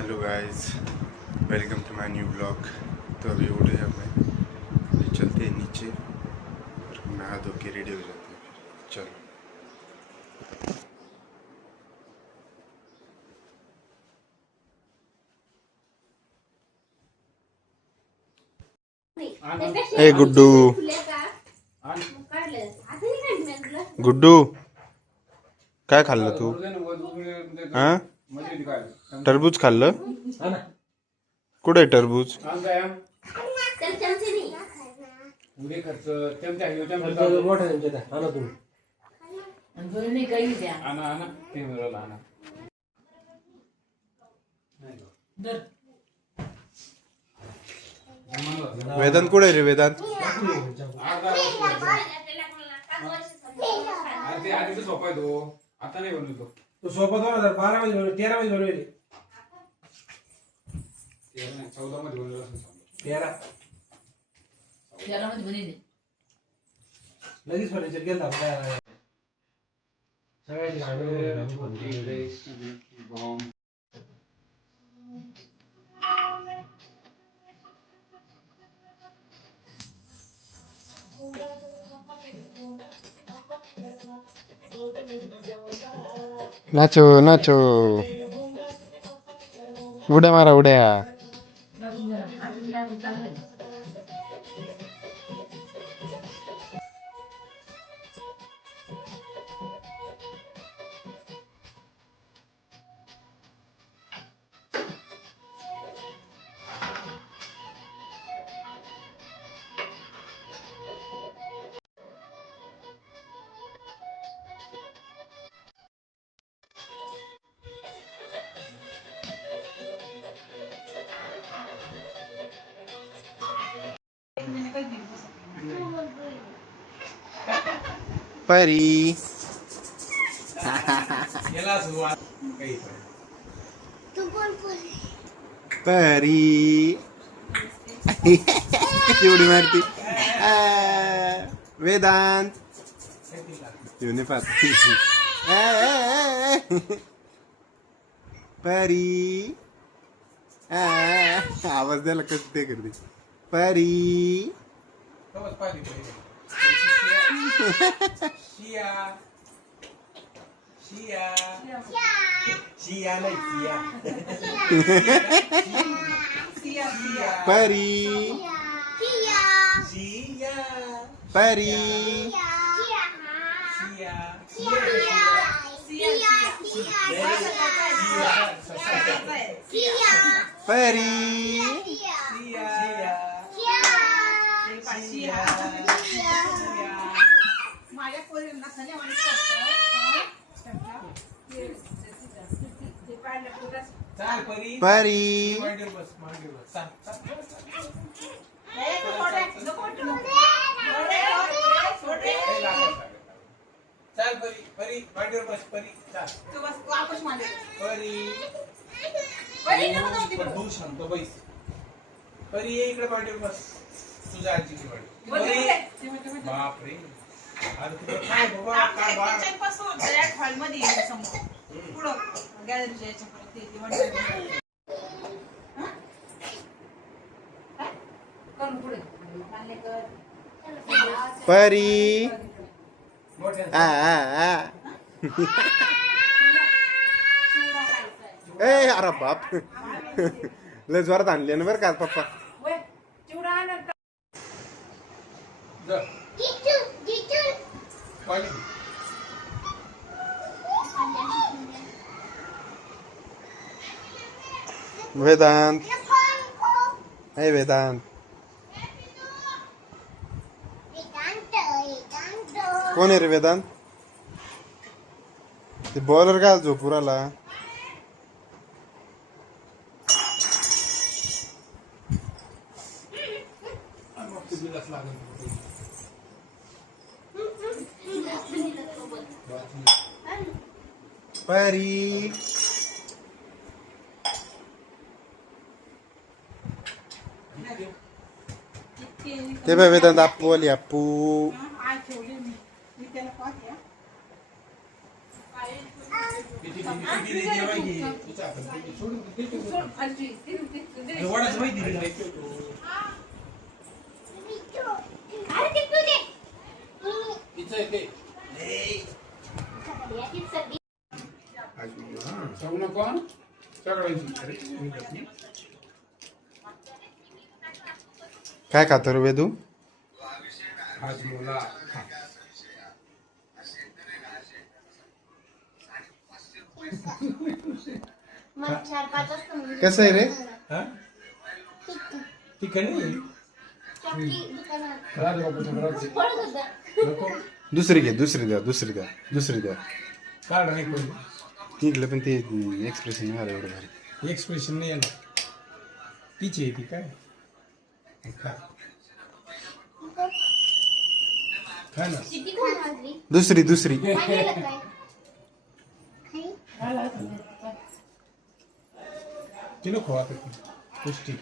Hello guys, welcome to my new blog. तो अभी उठे हमें, अभी चलते हैं नीचे और नहा धो के रेडी हो जाते हैं। फिर चलो। ए गुड्डू, गुड्डू काय खाल्लं तू? हा, टरबूज खाल्लं? कुठे टरबूज? वेदांत कुठे रे? वेदांत आता नाही बनवतो तो सोपा 2012 मध्ये बनवले, 13 मध्ये बनवले, 14 मध्ये बनवले, 13 मध्ये बनवले. लगेच फर्निचर केलं आपल्या सगळ्याची नाचो नाचो, उड्या मारा उड्या. परी परी उडी मारती. वेदांत येऊन पाहत. परी आवाज द्यायला कसं ते करते. परी परी परी परी परी चल परी परी मांडीवर बस. परी चल तू बस, तू आपस मांडे. परी परी तू शांत बैस. परी ये इकडे मांडीवर बस. तुझ्या आजीची मांडी. परी बाप रे, अरे तुझं काय बाबा, काय बाळ पासून डायरेक्ट हॉल मध्ये येते समोर पुढं गॅलरीच्या याच्या परत ती मांडी कोण पुढे मानले कर. परी ए अरे बाप, लय जोरात आणले ना बरं का पप्पा. वेदांत, हे वेदांत कोण आहे रे? वेदांत ते बॉलर का झोपूर आला. परी ते बघ वेदांत, आपू आली आपू. दिली ते माहिती तिच्या हातात ते सोडून ते वडाच माहिती दिली तिचं ते जाऊ नको सगळ्यांची काय खातो रे वेदू? आज मला कसं आहे रे? हा तिकडे दुसरी घे, दुसरी द्या, दुसरी द्या, दुसरी द्या. काढ नाही कोणी निघलं पण ते एक्सप्रेशन नाही आलं एवढं भारी. एक्सप्रेशन नाही येणार तिची आहे ती काय खा खा ना दुसरी दुसरी तिला खोवा पुष्टी